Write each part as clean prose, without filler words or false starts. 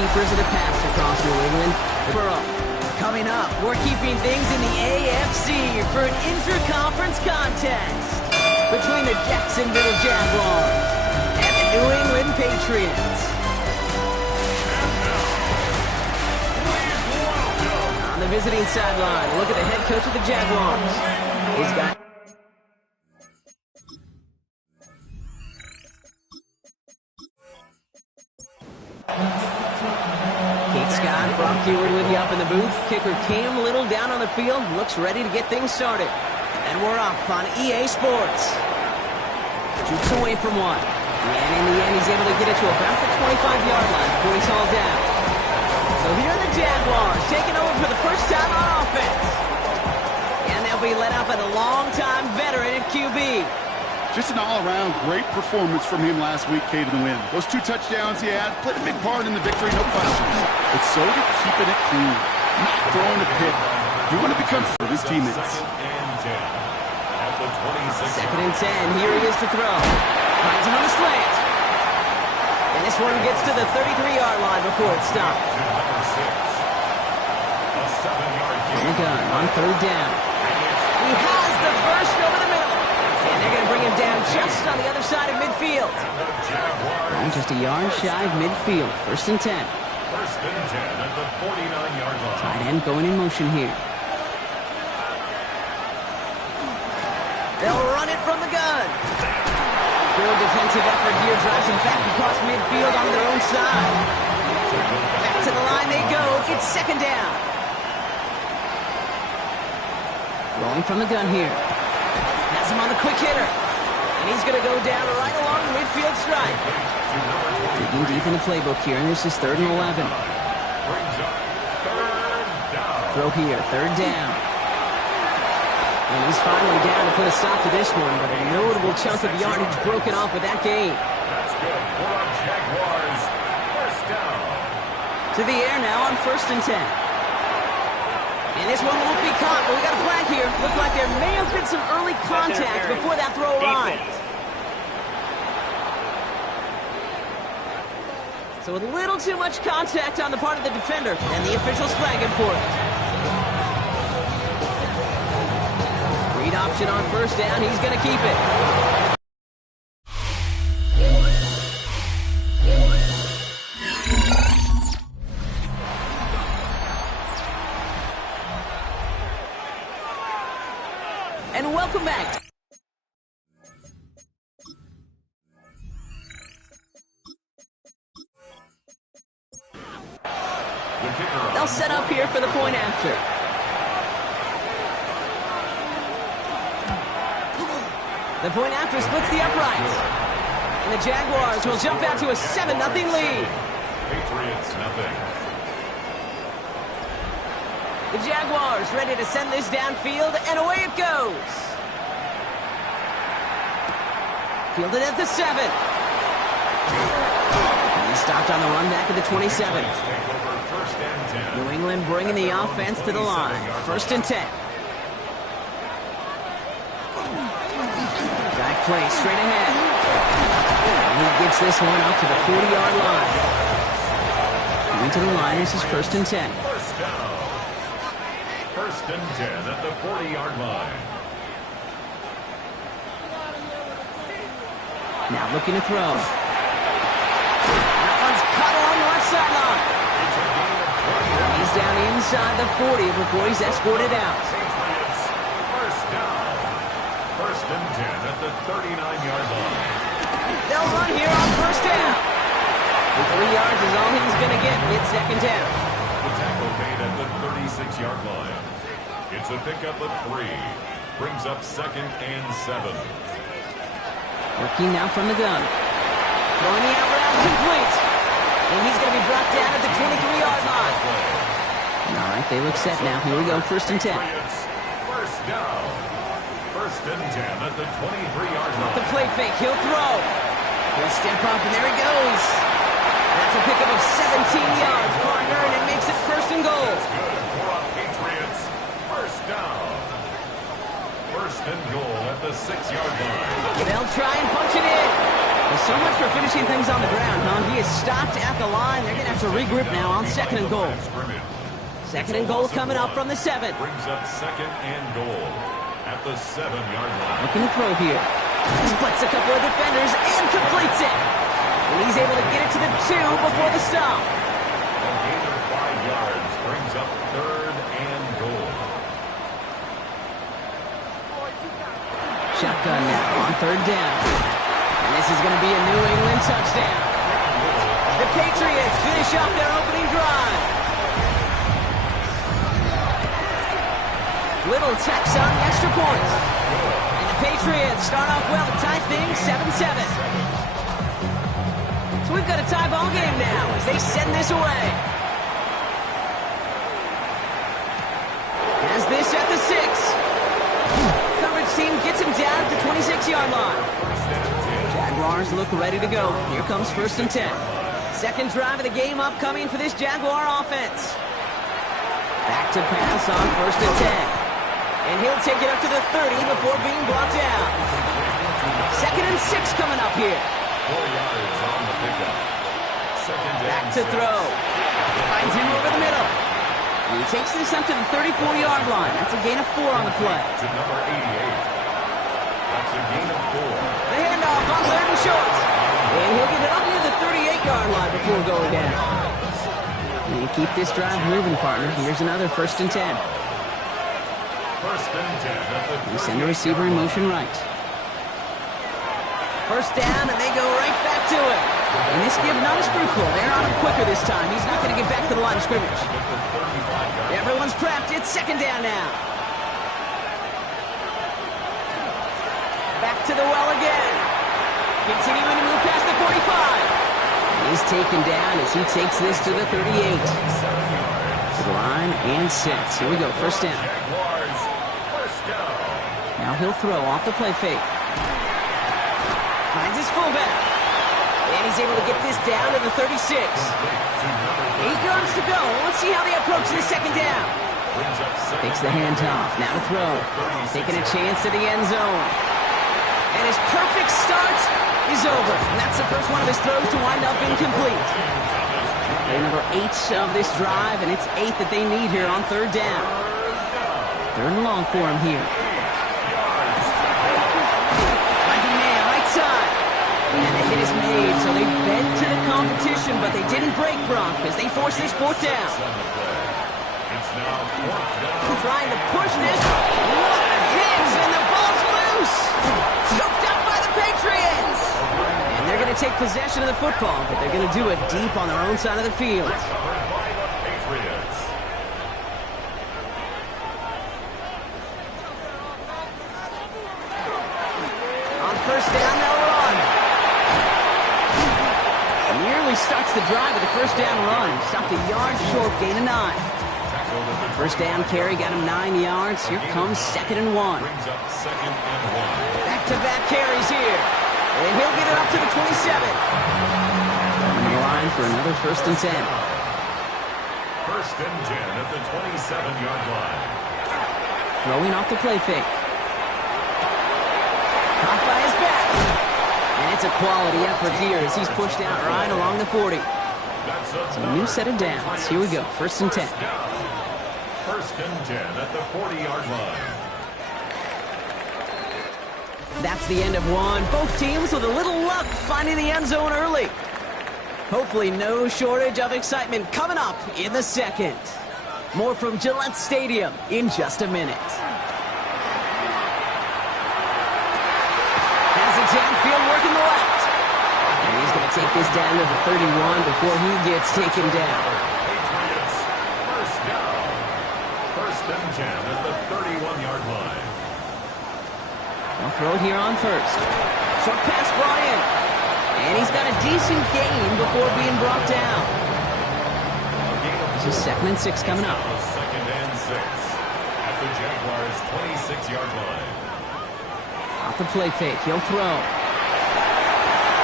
keepers of the past across New England. Coming up, we're keeping things in the AFC for an inter-conference contest between the Jacksonville Jaguars and the New England Patriots. On the visiting sideline, look at the head coach of the Jaguars. He's got Brock Heward with you up in the booth. Kicker Cam Little down on the field. Looks ready to get things started. And we're off on EA Sports. Shoots away from one. And in the end, he's able to get it to about the 25-yard line before he's hauled down. So here are the Jaguars taking over for the first time on offense. And they'll be led up by the longtime veteran at QB. Just an all-around great performance from him last week, K to the win. Those 2 touchdowns he had played a big part in the victory, no question. But so did keeping it clean, not throwing a pick. You want to become for his teammates. Second and 10. Here he is to throw. Finds him on the slant. And this one gets to the 33-yard line before it stopped. From the gun on third down. He has the first over the middle. And they're going to bring him down just on the other side of midfield. And just a yard shy of midfield. First and 10. First and 10 at the 49-yard line. Tight end going in motion here. They'll run it from the gun. Good defensive effort here. Drives him back across midfield on their own side. Back to the line they go. It's second down. Rolling from the gun here. Has him on the quick hitter. And he's going to go down right along the midfield stripe. Digging deep in the playbook here, and this is 3rd and 11. Throw here, 3rd down. And he's finally down to put a stop to this one, but a notable chunk of yardage broken off with that gain. That's good for our Jaguars. First down. To the air now on 1st and 10. And this one won't be caught, but we got a flag here. Looked like there may have been some early contact before that throw arrived. So a little too much contact on the part of the defender, and the officials flag him for it. Read option on 1st down. He's going to keep it. And welcome back. They'll set up here for the point after. The point after splits the uprights. And the Jaguars will jump out to a 7-0 lead. Patriots nothing. The Jaguars ready to send this downfield, and away it goes. Fielded at the 7. He's stopped on the run back at the 27. New England bringing the offense to the line. 1st and 10. Dive play straight ahead. And he gets this one up to the 40-yard line. Coming to the line, this is 1st and 10. First down. 1st and 10 at the 40-yard line. Now looking to throw. That one's caught along the left sideline. He's down inside the 40 before he's escorted out. Patriots, first down. 1st and 10 at the 39-yard line. They'll run here on 1st down. And 3 yards is all he's going to get with 2nd down. The tackle made at the 36-yard line. It's a pickup of 3. Brings up 2nd and 7. Working now from the gun. Throwing the out route complete. And he's going to be brought down at the 23-yard line. All right, they look set now. Here we go, 1st and 10. First down. 1st and 10 at the 23-yard line. The play fake, he'll throw. He'll step up, and there he goes. That's a pickup of 17 yards, partner, and it makes it 1st and goal. That's good for our Patriots. First down. 1st and goal at the 6-yard line. They'll try and punch it in. Well, so much for finishing things on the ground, huh? He is stopped at the line. They're going to have to regroup now on 2nd and goal. 2nd and goal coming up from the 7. Brings up 2nd and goal at the 7-yard line. Looking to throw here. He splits a couple of defenders and completes it. And he's able to get it to the 2 before the stop. A gain of 5 yards brings up 3rd and goal. Shotgun now on 3rd down. And this is going to be a New England touchdown. The Patriots finish off their opening drive. Little tacks on the extra points. And the Patriots start off well to tie things 7-7. So we've got a tie ball game now as they send this away. Has this at the 6. Coverage team gets him down at the 26-yard line. Jaguars look ready to go. Here comes 1st and 10. Second drive of the game upcoming for this Jaguar offense. Back to pass on 1st and 10. And he'll take it up to the 30 before being brought down. 2nd and 6 coming up here. 4 yards on the pickup. Back to throw. Finds him over the middle. And he takes this up to the 34-yard line. That's a gain of 4 on the play. To number 88. That's a gain of 4. The handoff on 3rd and short. And he'll get it up near the 38-yard line before going down. And you keep this drive moving, partner. Here's another 1st and 10. 1st and 10 at the 30. You send the receiver in motion right. 1st down, and they go right back to it. And this give not as fruitful. They're on him quicker this time. He's not going to get back to the line of scrimmage. Everyone's prepped. It's 2nd down now. Back to the well again. Continuing to move past the 45. And he's taken down as he takes this to the 38. To the line and sets. Here we go. 1st down. Jaguars, 1st down. Now he'll throw off the play fake. Finds his fullback. And he's able to get this down to the 36. 8 yards to go. Let's see how they approach the 2nd down. Takes the handoff. Now to throw. Taking a chance to the end zone. And his perfect start is over. And that's the first one of his throws to wind up incomplete. Play number 8 of this drive, and it's 8 that they need here on 3rd down. 3rd and long for him here. Finding man, right side. And the hit is made, so they bent to the competition, but they didn't break Bronk as they force this 4th down. It's now 4th down. Trying to push this. What a hit, and the ball's loose. Scooped up by the Patriots. And they're going to take possession of the football, but they're going to do it deep on their own side of the field. Patriots. On 1st down, they'll run. Nearly starts the drive with the 1st down run. Stopped a yard short, gain of 9. 1st down carry got him 9 yards. Here comes 2nd and 1. Brings up 2nd and 1. Back-to-back carries here. And he'll get it up to the 27. Coming to the line for another 1st and 10. 1st and 10 at the 27-yard line. Throwing off the play fake. Caught by his back. And it's a quality effort here as he's pushed out right along the 40. So a new set of downs. Here we go. 1st and 10. 1st and 10 at the 40-yard line. That's the end of one. Both teams with a little luck finding the end zone early. Hopefully no shortage of excitement coming up in the 2nd. More from Gillette Stadium in just a minute. Has it downfield working the left. And he's going to take this down to the 31 before he gets taken down. Patriots, 1st down. 1st and 10 at the 31-yard line. They'll throw it here on 1st. Short pass brought in. And he's got a decent gain before being brought down. This is 2nd and 6 coming up. 2nd and 6 at the Jaguars' 26-yard line. Off the play fake, he'll throw.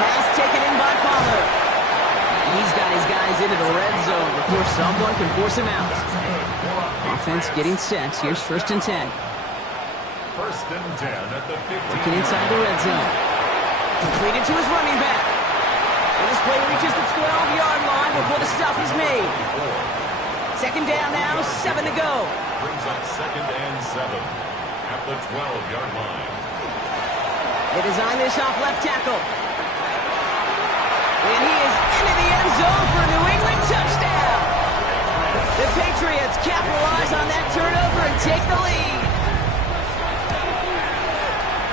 Pass taken in by Palmer. He's got his guys into the red zone before someone can force him out. Offense getting set. Here's 1st and 10. 1st and 10 at the 15. Looking inside the red zone. Completed to his running back. And this play reaches the 12-yard line before the stop is made. Second down now, 7 to go. Brings up second and 7 at the 12-yard line. They design this off left tackle. And he is into the end zone for a New England touchdown. The Patriots capitalize on that turnover and take the lead.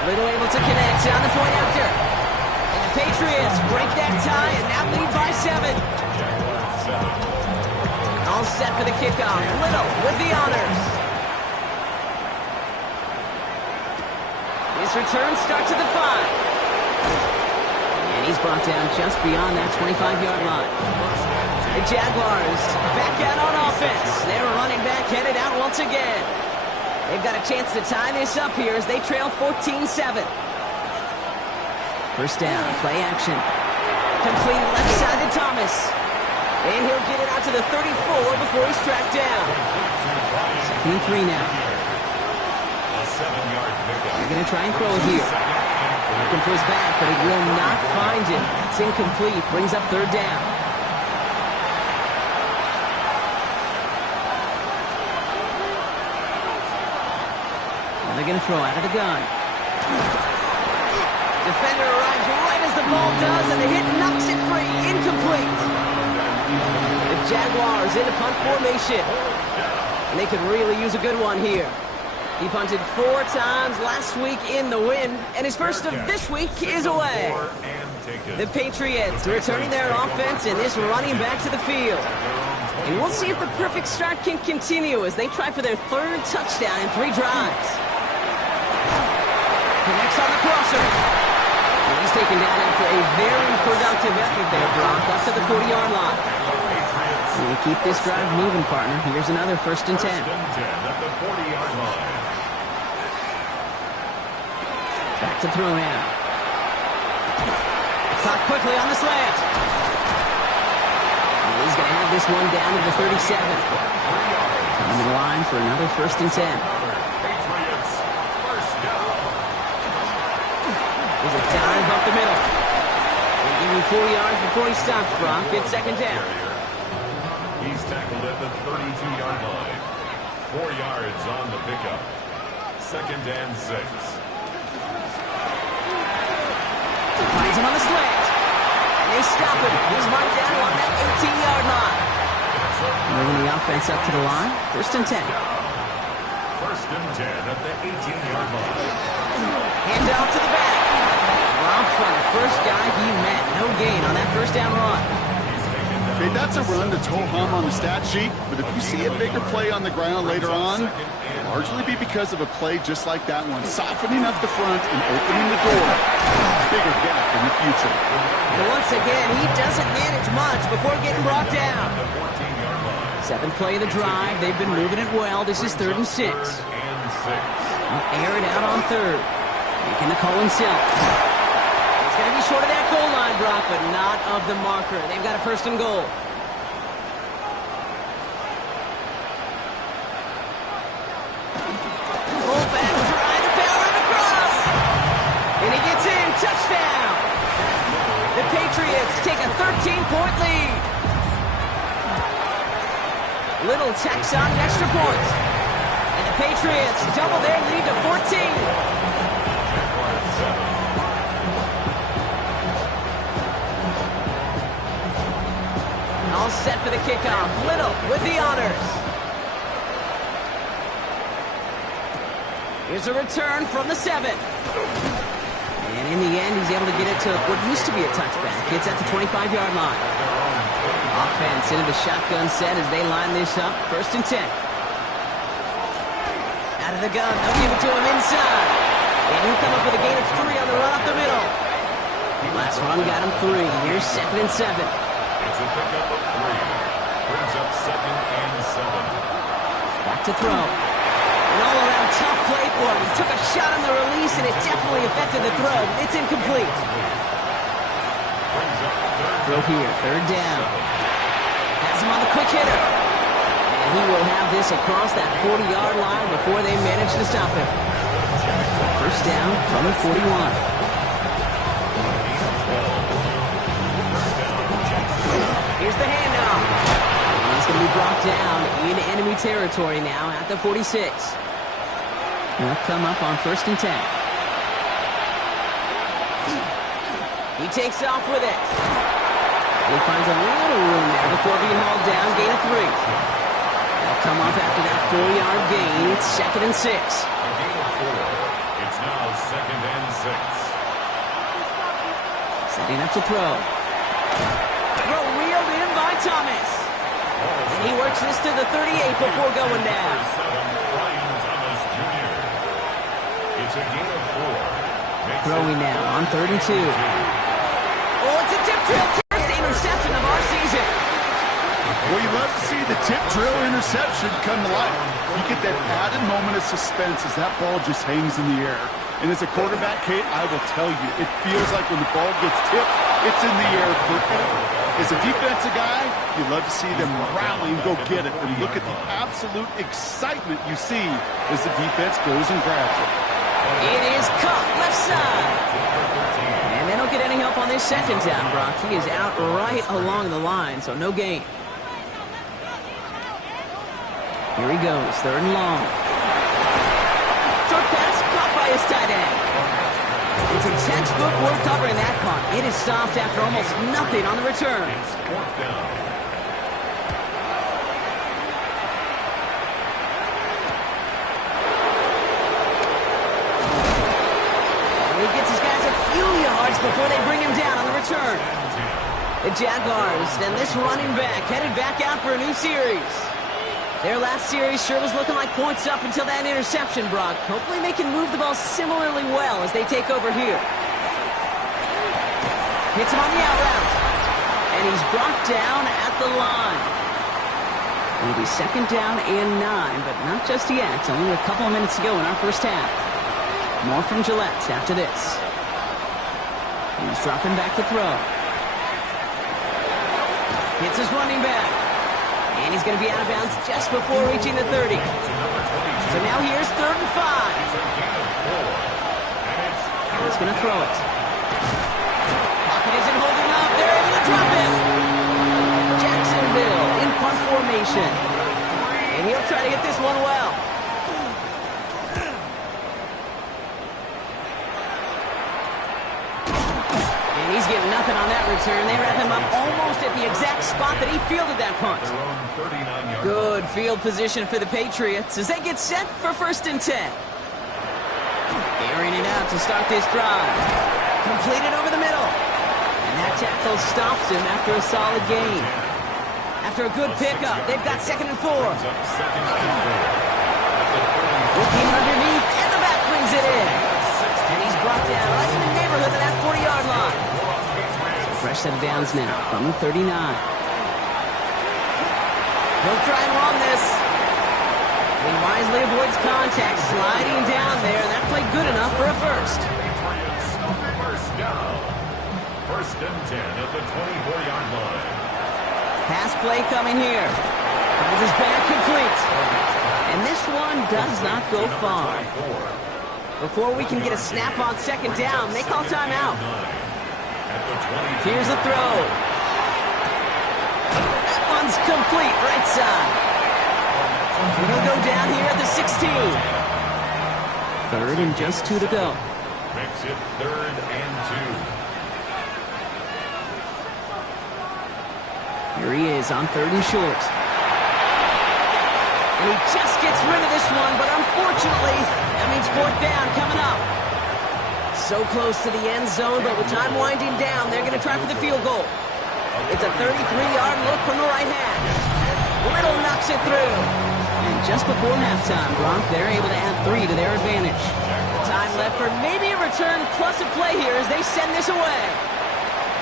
Little able to connect on the point after. And the Patriots break that tie and now lead by 7. Jaguars 7. All set for the kickoff. Little with the honors. His return starts at the 5. And he's brought down just beyond that 25-yard line. The Jaguars back out on offense. Their running back headed out once again. They've got a chance to tie this up here as they trail 14-7. First down, play action. Complete left side to Thomas. And he'll get it out to the 34 before he's tracked down. 2nd and 3 now. A 7-yard pickup. They're going to try and throw it here. Looking for his back, but he will not find him. It's incomplete. Brings up 3rd down. Now they're going to throw out of the gun. Defender arrives right as the ball does, and the hit knocks it free. Incomplete. The Jaguars in a punt formation. And they could really use a good one here. He punted 4 times last week in the win, and his first of this week is away. The Patriots returning their offense and this running back to the field. And we'll see if the perfect start can continue as they try for their 3rd touchdown in 3 drives. Connects on the crosser. And he's taken down after a very productive effort there, Brock, up to the 40-yard line. You keep this drive moving, partner. Here's another 1st and 10. 1st and 10 at the 40-yard line. Back to throw now. Caught quickly on the slant. And he's going to have this one down to the 37. Coming to the line for another 1st and 10. Patriots, first down. There's a dive up the middle. And give him 4 yards before he stops, Brock. It's 2nd down. He's tackled at the 32-yard line. 4 yards on the pickup. 2nd and 6. Finds him on the slant. And they stop him. He's marked down on that 18-yard line. Moving the offense up to the line. 1st and 10. 1st and 10 at the 18-yard line. Hand off to the back. Drops by the first guy he met. No gain on that 1st down run. Okay, that's a run that's ho-hum on the stat sheet, but if you see a bigger play on the ground later on, it'll largely be because of a play just like that one, softening up the front and opening the door. Bigger gap in the future. And once again, he doesn't manage much before getting brought down. 7th play of the drive. They've been moving it well. This is 3rd and 6. He'll air it out on 3rd. Making the call himself. It's going to be short of that goal line, Brock, but not of the marker. They've got a 1st and goal. Fullback trying to power him across. And he gets in. Touchdown. The Patriots take a 13-point lead. Little tacks on an extra point. And the Patriots double their lead to 14. All set for the kickoff. Little with the honors. Here's a return from the 7. And in the end, he's able to get it to what used to be a touchback. It's at the 25-yard line. Offense into the shotgun set as they line this up. 1st and 10. Out of the gun. They'll give it to him inside. And he'll come up with a gain of 3 on the run up the middle. Last run got him 3. Here's 2nd and 7. It's a pickup of 3. Brings up 2nd and 7. Back to throw. An all-around tough play for him. He took a shot on the release, and it definitely affected the throw. It's incomplete. Throw here, 3rd down. Has him on the quick hitter. And he will have this across that 40-yard line before they manage to stop him. 1st down from the 41. be brought down in enemy territory now at the 46. They'll come up on 1st and 10. He takes off with it. He finds a little room there before being hauled down. Gain of 3. They'll come up after that 4-yard gain. It's 2nd and 6. A gain of 4. It's now 2nd and 6. Setting up to throw. Throw reeled in by Thomas. And he works this to the 38 before going down. It's a gain of 4. Throwing now on 3rd and 2. Oh, it's a tip drill. First interception of our season. Well, you love to see the tip drill interception come to life. You get that added moment of suspense as that ball just hangs in the air. And as a quarterback, Kate, I will tell you, it feels like when the ball gets tipped, it's in the air forever. As a defensive guy, you love to see them rally and go get it. And look at the absolute excitement you see as the defense goes and grabs it. It is caught left side. And they don't get any help on this 2nd down, Brock. He is out right along the line, so no gain. Here he goes, 3rd and long. Short pass caught by his tight end. It's a textbook work covering that punt. It is stopped after almost nothing on the return. It's 4th down. He gets his guys a few yards before they bring him down on the return. The Jaguars and this running back headed back out for a new series. Their last series sure was looking like points up until that interception, Brock. Hopefully they can move the ball similarly well as they take over here. Hits him on the out route. And he's brought down at the line. It'll be 2nd down and 9, but not just yet. Only a couple of minutes to go in our first half. More from Gillette after this. He's dropping back to throw. Hits his running back. And he's going to be out of bounds just before reaching the 30. So now here's 3rd and 5. He's going to throw it. Pocket isn't holding up. They're able to drop it. Jacksonville in punt formation. And he'll try to get this one well. He's getting nothing on that return. They wrap him up almost at the exact spot that he fielded that punt. Good field position for the Patriots as they get set for 1st and 10. Airing it out to start this drive. Completed over the middle. And that tackle stops him after a solid gain. After a good pickup, they've got 2nd and 4. Looking underneath, and the back brings it in. And he's brought down right in the neighborhood of that 40-yard line. Fresh set of downs now from the 39. He'll try and run this. He wisely avoids contact, sliding down there, and that played good enough for a first. First down. 1st and 10 at the 24-yard line. Pass play coming here. Finds his back complete. And this one does not go far. Before we can get a snap on 2nd down, they call timeout. Here's a throw. That one's complete, right side. And he'll go down here at the 16. 3rd and just 2 to go. Makes it 3rd and 2. Here he is on 3rd and short. And he just gets rid of this one, but unfortunately, that means 4th down coming up. So close to the end zone, but with time winding down, they're going to try for the field goal. It's a 33-yard look from the right hand. Little knocks it through. And just before halftime, Gronk, they're able to add 3 to their advantage. Time left for maybe a return plus a play here as they send this away.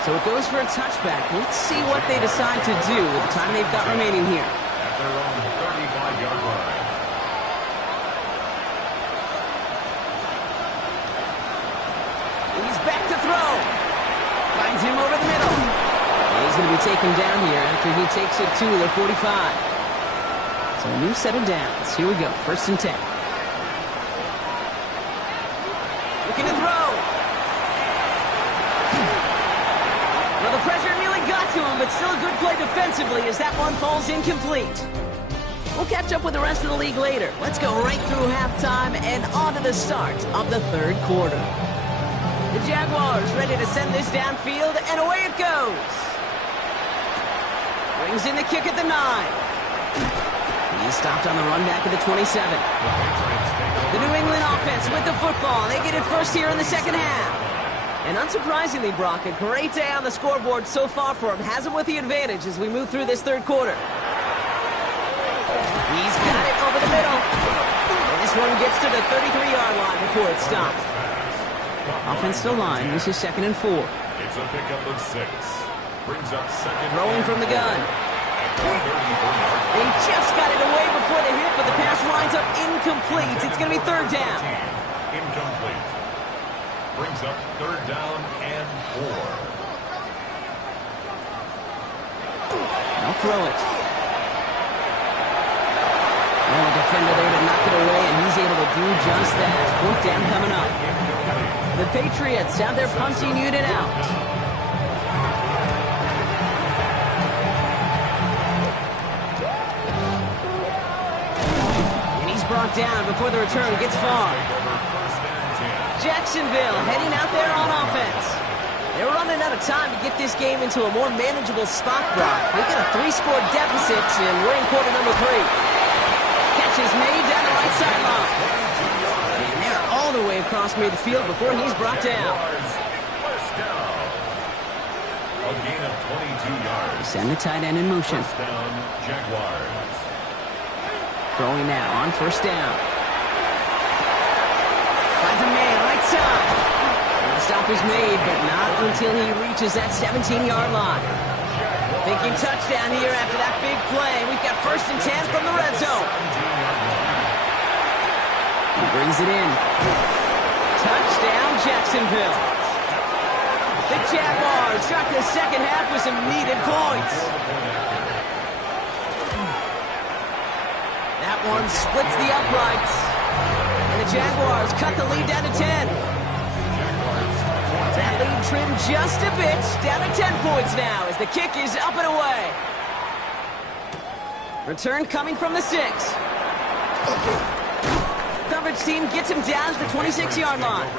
So it goes for a touchback. Let's see what they decide to do with the time they've got remaining here. At their own 35-yard line. He's back to throw. Finds him over the middle. And he's going to be taken down here after he takes it to the 45. So a new set of downs. Here we go. 1st and 10. Looking to throw. Well, the pressure nearly got to him, but still a good play defensively as that one falls incomplete. We'll catch up with the rest of the league later. Let's go right through halftime and on to the start of the third quarter. The Jaguars ready to send this downfield, and away it goes. Brings in the kick at the 9. He's stopped on the run back at the 27. The New England offense with the football. They get it first here in the second half. And unsurprisingly, Brock, a great day on the scoreboard so far for him. Has him with the advantage as we move through this third quarter. He's got it over the middle. And this one gets to the 33-yard line before it's stopped. Offensive line, this is 2nd and 4. It's a pickup of 6. Brings up second. Throwing from the gun. They just got it away before the hit, but the pass winds up incomplete. It's going to be 3rd down. Incomplete. Brings up 3rd down and 4. I'll throw it. Well, the defender there to knock it away, and he's able to do just that. 4th down coming up. The Patriots have their punting unit out. And he's brought down before the return gets far. Jacksonville heading out there on offense. They're running out of time to get this game into a more manageable spot, Brock. They get a 3-score deficit, and we're in quarter number 3. Catch is made down the right sideline. And they're all the way across midfield before he's brought down. First down. A gain of 22 yards. They send the tight end in motion. First down, Jaguars. Throwing now on 1st down. Finds a man right side. And the stop is made, but not until he reaches that 17-yard line. Thinking touchdown here after that big play. We've got 1st and 10 from the red zone. He brings it in. Touchdown, Jacksonville. The Jaguars start the second half with some needed points. That one splits the uprights. And the Jaguars cut the lead down to 10. That lead trimmed just a bit, down to 10 points now as the kick is up and away. Return coming from the 6. Coverage team gets him down to the 26-yard line.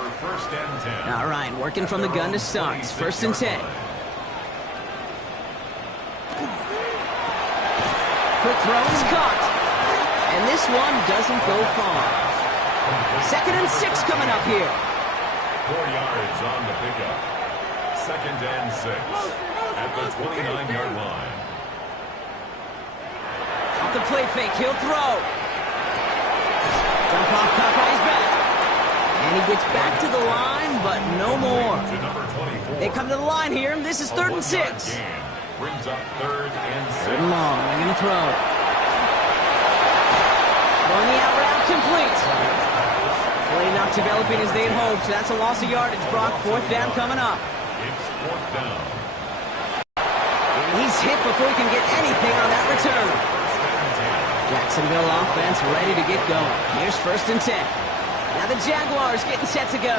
All right, working from the gun to start. 1st and 10. Quick throw is caught. And this one doesn't go far. 2nd and 6 coming up here. 4 yards on the pickup. 2nd and 6 at the 29-yard line. Off the play fake, he'll throw. Dump off, caught by his back. And he gets back to the line, but no more. To number 24. They come to the line here. This is 3rd and 6. Brings up 3rd and 6. 3rd and long, they're going to throw. Throwing the out route complete. Play not developing as they'd hoped. That's a loss of yardage, Brock. 4th down coming up. It's 4th down. And he's hit before he can get anything on that return. Jacksonville offense ready to get going. Here's 1st and 10. Now the Jaguars getting set to go.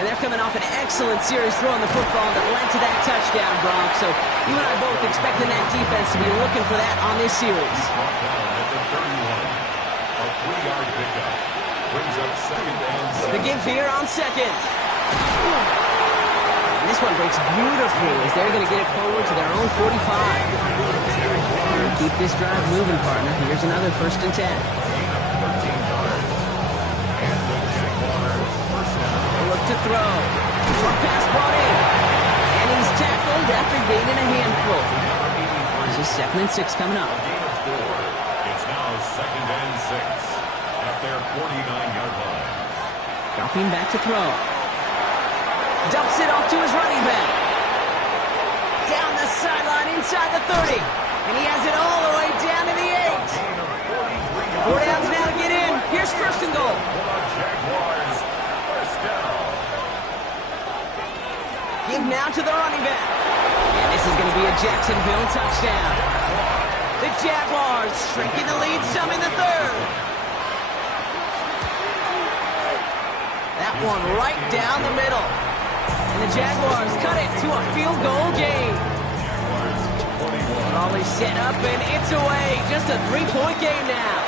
And they're coming off an excellent series throwing the football that led to that touchdown, Brock. So you and I both expecting that defense to be looking for that on this series. At the 31. A 3-yard pickup. Brings up 2nd and 6. The give here on 2nd. And this one breaks beautifully as they're going to get it forward to their own 45. Keep this drive moving, partner. Here's another 1st and 10. 13 yards. And the Jaguars first down. Look to throw. Short pass brought in. And he's tackled after gaining a handful. This is 2nd and 6 coming up. A gain of 4. It's now 2nd and 6 at their 49-yard line. Dropping back to throw. Dumps it off to his running back. Down the sideline inside the 30. And he has it all the way down to the 8. 4 downs now to get in. Here's 1st and goal. Jaguars first down. Give now to the running back. And this is going to be a Jacksonville touchdown. The Jaguars shrinking the lead some in the 3rd. That one right down the middle. And the Jaguars cut it to a field goal game. Ball is set up, and it's away. Just a three-point game now.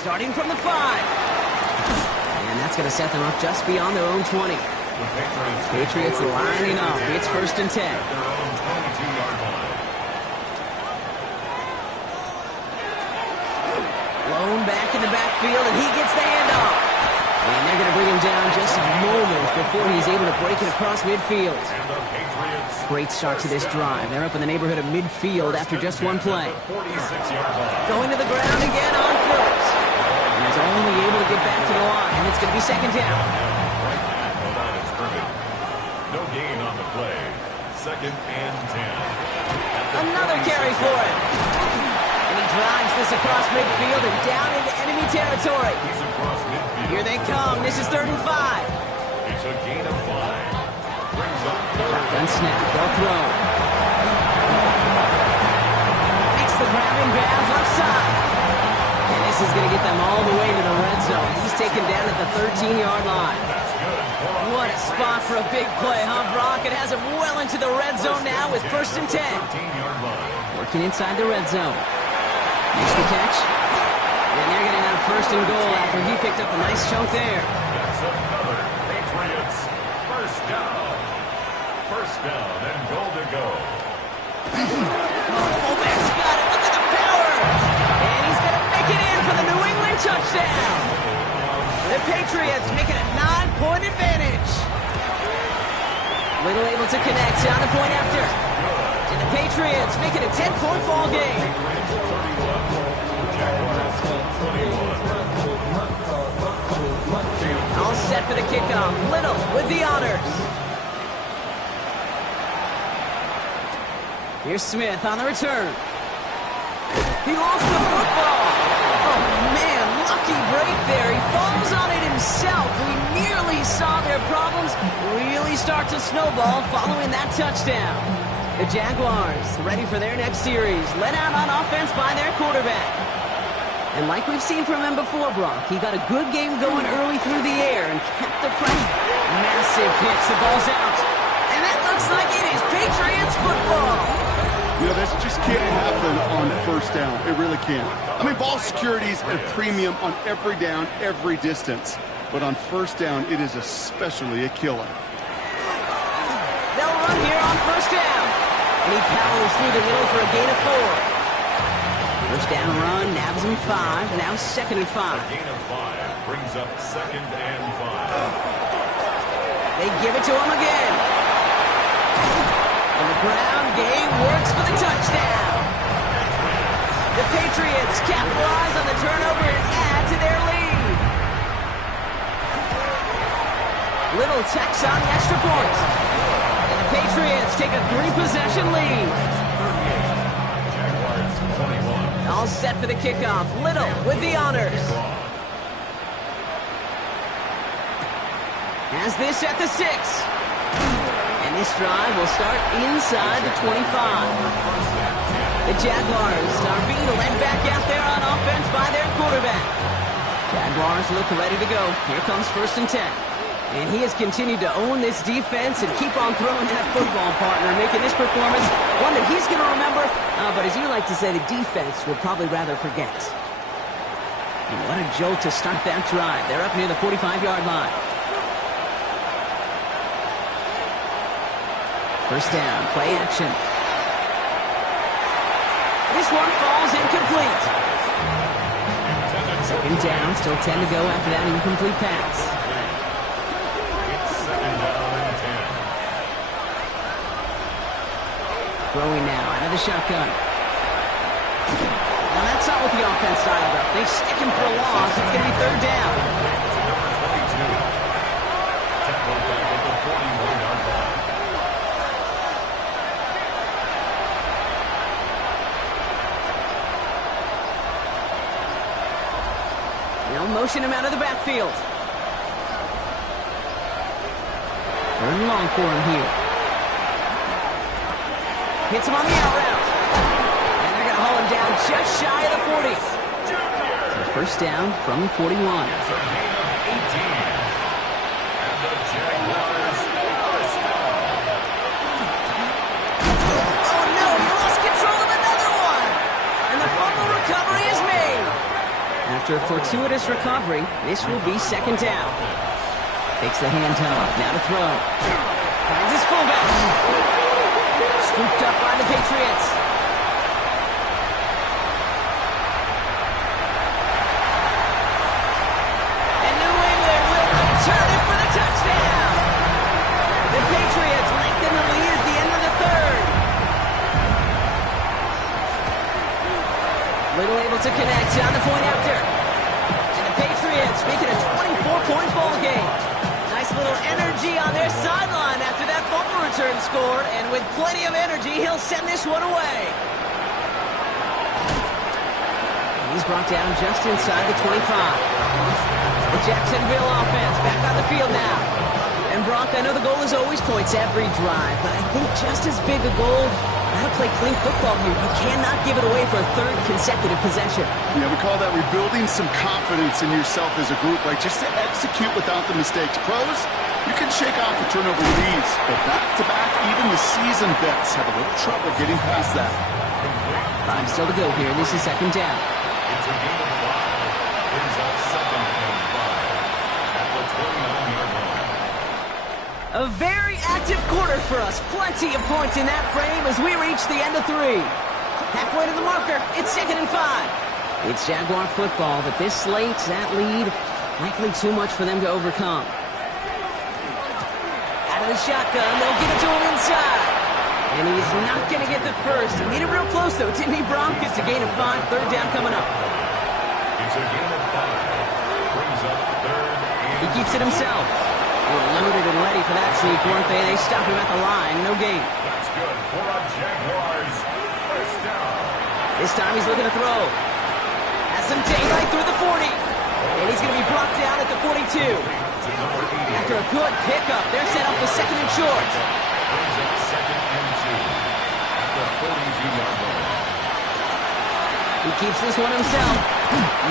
Starting from the 5. And that's going to set them up just beyond their own 20. Patriots lining up. It's 1st and 10. Lone back in the backfield, and he gets the handoff. And they're going to bring him down just a moment before he's able to break it across midfield. Great start to this drive. They're up in the neighborhood of midfield after just one play. Going to the ground again on first. And he's only able to get back to the line, and it's going to be 2nd down. No gain on the play. 2nd and 10. Another carry for him. And he drives this across midfield and down into enemy territory. He's across midfield. Here they come. This is 3rd and 5. It's a gain of 5. Brings up 3rd. Shotgun snap. They'll throw. Makes the grab in bounds left side. And this is going to get them all the way to the red zone. He's taken down at the 13-yard line. What a spot for a big play, huh, Brock? It has him well into the red zone now with 1st and 10. Working inside the red zone. Makes the catch. And they're going to have 1st and goal after he picked up a nice chunk there. That's another Patriots 1st down. 1st down and goal to go. Fullback's got it. Look at the power. And he's going to make it in for the New England touchdown. The Patriots make it a 9-point advantage. Little able to connect on the point after. And the Patriots make it a 10-point ball game. Jaguars 21. All set for the kickoff. Little with the honors. Here's Smith on the return. He lost the football. Oh, man, lucky break there. He falls on it himself. We nearly saw their problems really start to snowball following that touchdown. The Jaguars ready for their next series, led out on offense by their quarterback. And like we've seen from him before, Brock, he got a good game going early through the air and kept the pressure. Massive hits, the ball's out. And it looks like it is Patriots football. You know, this just can't happen on 1st down. It really can't. I mean, ball security is a premium on every down, every distance. But on 1st down, it is especially a killer. They'll run here on 1st down. And he powers through the middle for a gain of 4. 1st down run, nabs him 5. Now 2nd and 5. Gain of 5 brings up 2nd and 5. They give it to him again. And the ground game works for the touchdown. The Patriots capitalize on the turnover and add to their lead. Little tacks on the extra point. And the Patriots take a 3-possession lead. Jaguars 21. All set for the kickoff. Little with the honors. Has this at the 6. And this drive will start inside the 25. The Jaguars are being led back out there on offense by their quarterback. Jaguars look ready to go. Here comes 1st and 10. And he has continued to own this defense and keep on throwing that football, partner, making this performance one that he's going to remember. But as you like to say, the defense will probably rather forget. And what a jolt to start that drive. They're up near the 45-yard line. 1st down, play action. This one falls incomplete. 2nd down, still 10 to go after that incomplete pass. It's 2nd down and 10. Throwing now out of the shotgun. Now that's not what the offense dialed up. They stick him for a loss. It's going to be 3rd down. Tackled back at the 41-yard line. They'll motion him out of the backfield. 3rd and long for him here. Hits him on the out route. And they're going to haul him down just shy of the 40. So 1st down from the 41. It's a gain of 18. And the Jaguars first down. after a fortuitous recovery, this will be second down. Takes the handoff, now to throw. Finds his fullback. Scooped up by the Patriots. And New England will return it for the touchdown. The Patriots lengthen the lead at the end of the third. Little able to connect on the point after. And the Patriots make it a 24-point ball game. Nice little energy on their sideline after that fumble return scored. And with plenty of energy, he'll send this one away. And he's brought down just inside the 25. The Jacksonville offense back on the field now. And Brock, I know the goal is always points every drive, but I think just as big a goal, gotta play clean football here. You cannot give it away for a third consecutive possession. Yeah, we call that rebuilding some confidence in yourself as a group, like just to execute without the mistakes. Pros, you can shake off a turnover with ease, but back-to-back, even the seasoned vets have a little trouble getting past that. 5 still to go here. This is second down. It's a game of 5. Brings up second and 5 at the 29-yard line. A very active quarter for us. Plenty of points in that frame as we reach the end of 3. Halfway to the marker. It's second and 5. It's Jaguar football, but this slates that lead. Likely too much for them to overcome. Out of the shotgun, they'll give it to him inside. And he's not going to get the first. He made it real close, though, didn't he, Bronk? It's a gain of 5. Third down coming up. It's a game of 5. Brings up third and He keeps it himself. They were loaded and ready for that sneak, weren't they? They stop him at the line. No gain. that's good for a Jaguars. First down. This time he's looking to throw. Has some daylight through the 40. And he's going to be brought down at the 42. To number 80. After a good pickup, they're set up with second and short. Brings up second and 2 at the 42-yard line. He keeps this one himself.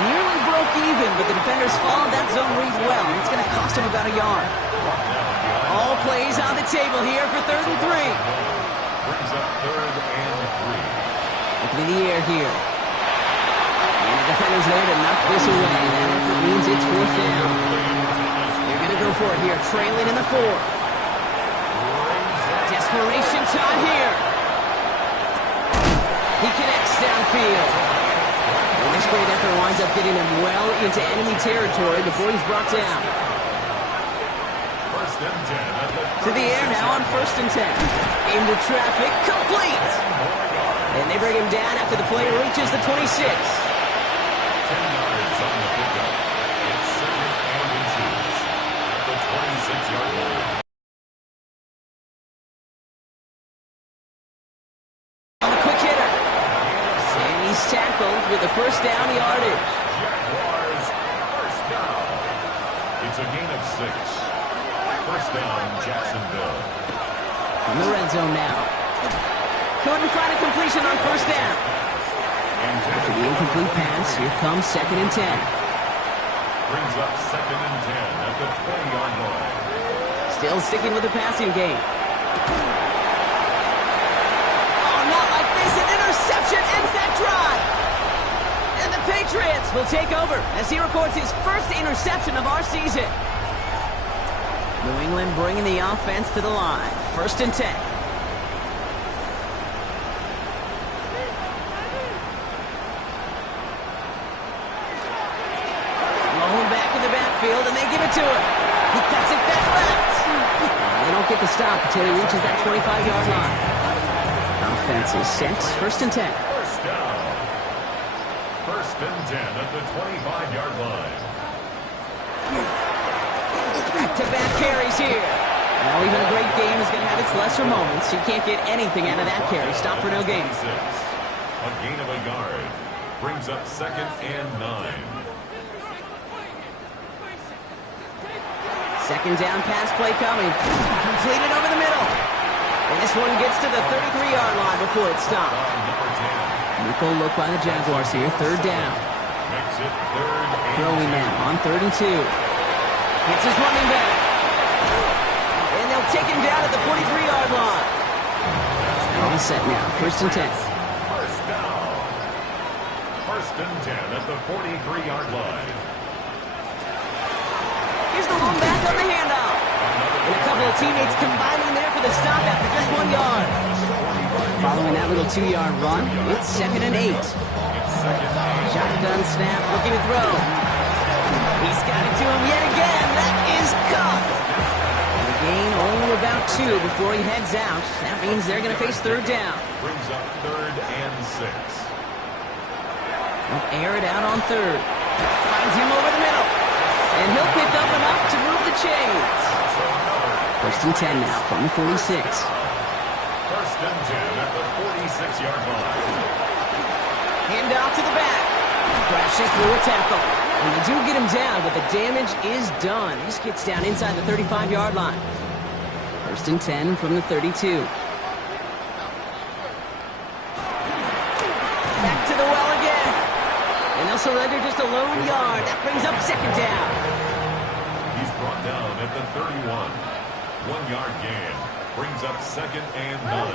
Nearly broke even, but the defenders followed that zone read well. It's going to cost him about a yard. All plays on the table here for third and 3. Brings up third and 3. Looking in the air here. And the defender's there to knock this away. That effort means it's fourth down. They're going to go for it here, trailing in the 4th. Desperation time here. He connects downfield. And this great effort winds up getting him well into enemy territory before he's brought down. First and 10 at the To the air now on first and 10. Into traffic, complete. And they bring him down after the play reaches the 26. 10 yards on the pickup. It's second and inches at the 26-yard line. On the quick hitter. And he's tackled with the first down yardage. Jaguars, first down. It's a gain of 6. First down, Jacksonville. In the red zone now. Couldn't find a completion on first down. After the incomplete pass, here comes second and 10. Brings up second and 10 at the 20-yard line. Still sticking with the passing game. Oh, not like this. An interception ends that drive. And the Patriots will take over as he records his first interception of our season. New England bringing the offense to the line. First and 10. And they give it to him. He cuts it back left. They don't get the stop until he reaches that 25-yard line. Offense is set. First and 10. First down. First and 10 at the 25-yard line. Back-to-back carries here. Now even a great game is going to have its lesser moments. You can't get anything out of that carry. Stop for no gain. A gain of a yard. Brings up second and 9. Second down pass play coming. Completed over the middle. And this one gets to the 33-yard line before it's stopped. Nickel look by the Jaguars here. Third down. Makes it third and Throwing now on third and 2. Hits his running back. And they'll take him down at the 43-yard line. All set now. First and 10. First down. First and 10 at the 43-yard line. Here's the long back on the handoff. And a couple of teammates combining there for the stop after just 1 yard. Following that little 2-yard run, it's 2nd and 8. Shotgun snap, looking to throw. He's got it to him yet again. That is caught. And the gain only about 2 before he heads out. That means they're going to face 3rd down. Brings up 3rd and 6. They'll air it out on 3rd. Finds him over the middle. And he'll pick up enough to move the chains. First and 10 now from the 46. First and 10 at the 46-yard line. Hand off to the back. Crashes through a tackle. And they do get him down, but the damage is done. This gets down inside the 35-yard line. First and 10 from the 32. Back to the well again. And they'll surrender just a lone yard. That brings up 2nd down. He's brought down at the 31. 1-yard gain. Brings up 2nd and 9.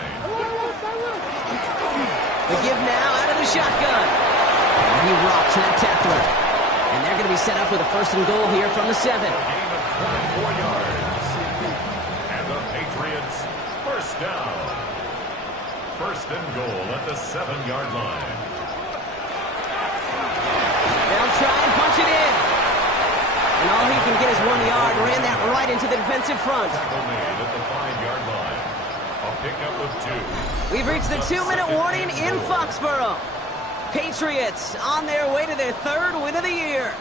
The give now out of the shotgun. And he rocks that tackler. And they're going to be set up with a 1st and goal here from the 7. Gain of 24 yards. And the Patriots, first down. First and goal at the 7-yard line. They'll try and punch it in. And all he can get is 1 yard. Ran that right into the defensive front. Tackle made at the 5-yard line. A pickup of 2. We've reached the 2-minute warning in Foxborough. Patriots on their way to their 3rd win of the year.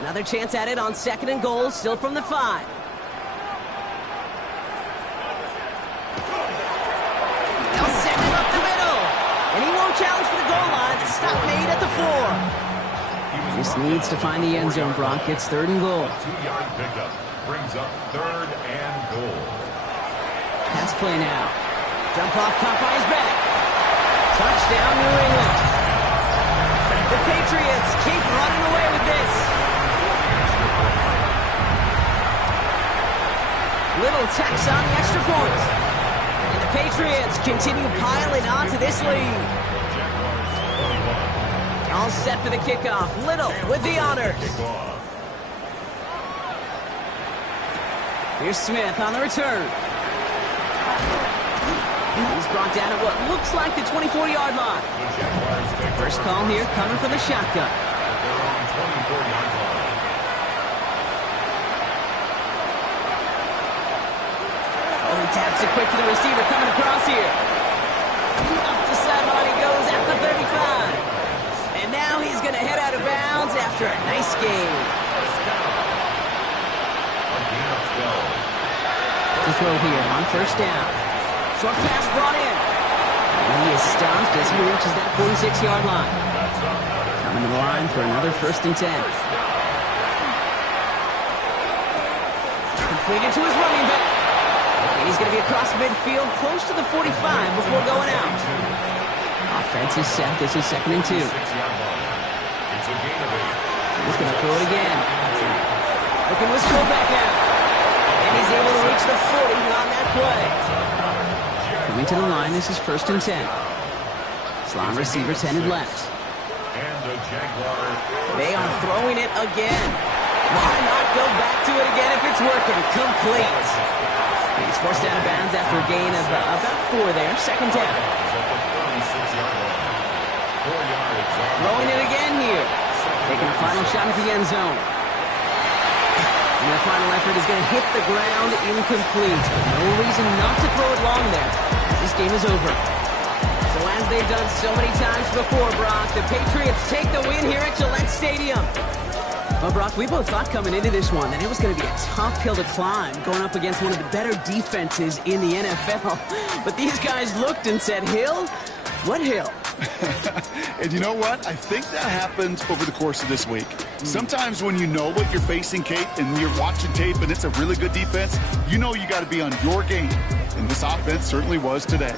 Another chance at it on 2nd and goal, still from the 5. They'll send him up the middle. And he won't challenge for the goal line. Stop made at the 4. Just needs to find the end zone, Brock. It's 3rd and goal. 2-yard pickup brings up 3rd and goal. Pass play now. Jump off, caught by his back. Touchdown, New England. The Patriots keep running away with this. Little tax on the extra point. And the Patriots continue piling on to this lead. All set for the kickoff. Little with the honors. Here's Smith on the return. He's brought down at what looks like the 24-yard line. First call here coming from the shotgun. Oh, he taps it quick to the receiver coming across here. Up the sideline he goes at the 35. And now he's going to head out of bounds after a nice game. To throw here on 1st down. Short pass brought in. And he is stopped as he reaches that 46-yard line. Coming to the line for another 1st and 10. Completed to his running back. And he's going to be across midfield close to the 45 before going out. Offense is set. This is 2nd and 2. He's going to throw it again. Looking to his fullback now. And he's able to reach the 40 on that play. Coming to the line, this is 1st and 10. Slot receivers headed left. They are throwing it again. Why not go back to it again if it's working? Complete. He's forced out of bounds after a gain of about 4 there. 2nd down. Throwing it again here. Taking a final shot at the end zone. And the final effort is going to hit the ground incomplete. No reason not to throw it long there. This game is over. So as they've done so many times before, Brock, the Patriots take the win here at Gillette Stadium. Well, Brock, we both thought coming into this one that it was going to be a tough hill to climb, going up against one of the better defenses in the NFL. But these guys looked and said, Hill? What hill? And you know what? I think that happens over the course of this week. Sometimes when you know what you're facing, Kate, and you're watching tape and it's a really good defense, you know you got to be on your game. And this offense certainly was today.